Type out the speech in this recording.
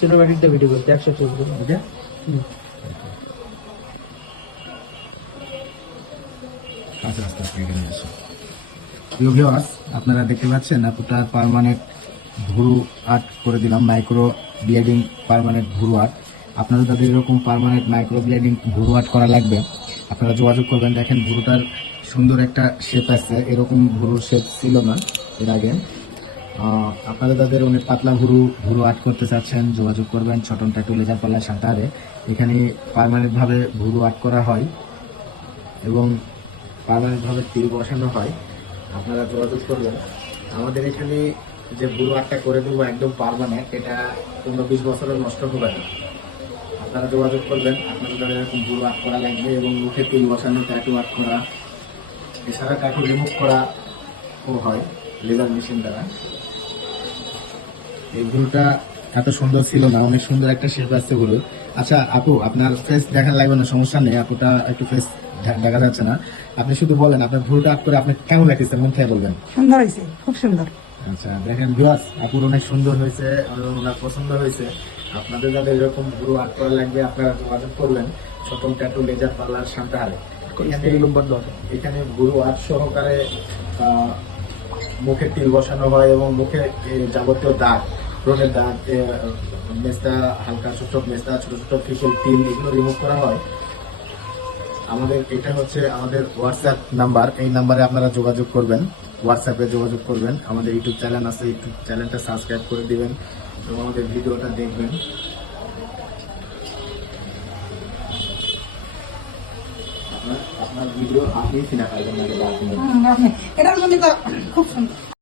সিনেমাটিকটা video করতে 100 চলবে ওকে। আস্তে আস্তে আস্তে এখানে আসো। প্রিয় ভিউয়ার্স, আপনারা দেখতে পাচ্ছেন আপুটা পার্মানেন্ট ভুরু আর্ট করে দিলাম, মাইক্রো ব্লেডিং পার্মানেন্ট ভুরু আর্ট। আপনারা যাদের এরকম পার্মানেন্ট মাইক্রো ব্লেডিং ভুরু আর্ট করা লাগবে আপনারা যোগাযোগ করবেন। দেখেন ভুরুটার সুন্দর একটা শেপ আছে, এরকম ভুরুর শেপ ছিল না এর আগে। আপনারা যাদের অনেক পাতলা ভুরু আর্ট করতে চাচ্ছেন যোগাযোগ করবেন ছোটন ট্যাটু লেজার পার্লার সাঁতারে। এখানে পার্মানেন্ট ভাবে ভুরু আর্ট করা হয় এবং পার্মানেন্ট ভাবে তিল বসানো হয়। আপনারা যোগাযোগ করবেন। আমাদের এখানে যে ভুরু আর্টটা করে দেবো একদম পার্মানেন্ট, এটা 15-20 বছরের নষ্ট হবে না। আপনারা যোগাযোগ করবেন আপনাদের যাদের এরকম ভুরু আর্ট করা লাগবে এবং মুখে তিল বসানো, ট্যাটু আর্ট করা, এছাড়া ট্যাটু রিমুভ করা ও হয় লেজার মেশিন দ্বারা। এই ভুরুটা এত সুন্দর ছিল না, অনেক সুন্দর একটা শেপ আসছে ভুরু। আচ্ছা আপু, আপনার ফেস দেখা লাগবে না, সমস্যা নেই। আপুটা একটু ফেস দেখা যাচ্ছে না, আপনি শুধু বলেন আপনার ভুরুটা আর্ট করে আপনি কেমন লাগতেছে, মন থেকে বলবেন। সুন্দর হয়েছে, খুব সুন্দর। আচ্ছা দেখেন ভিউয়ার্স, আপুর অনেক সুন্দর হয়েছে, ওনার পছন্দ হয়েছে। আপনাদের যাদের এরকম ভুরু আর্ট করা লাগবে আপনারা যোগাযোগ করবেন ছোটন ট্যাটু লেজার পার্লার সান্তাহারে। এখানে ভুরু আর্ট সহকারে মুখে তিল বসানো হয় এবং মুখে যাবতীয় দাগ, ব্রণের দাগ, মেস্তা, হালকা ছোট ছোট মেস্তা, ছোট ছোট ফিসেল তিল, এগুলো রিমুভ করা হয়। আমাদের এটা হচ্ছে আমাদের হোয়াটসঅ্যাপ নাম্বার, এই নাম্বারে আপনারা যোগাযোগ করবেন, হোয়াটসঅ্যাপে যোগাযোগ করবেন। আমাদের ইউটিউব চ্যানেল আছে, ইউটিউব চ্যানেলটা সাবস্ক্রাইব করে দিবেন এবং আমাদের ভিডিওটা দেখবেন। আপনার ভিডিও আপনি সিনা পাইবেন না, এটার জন্য খুব সুন্দর।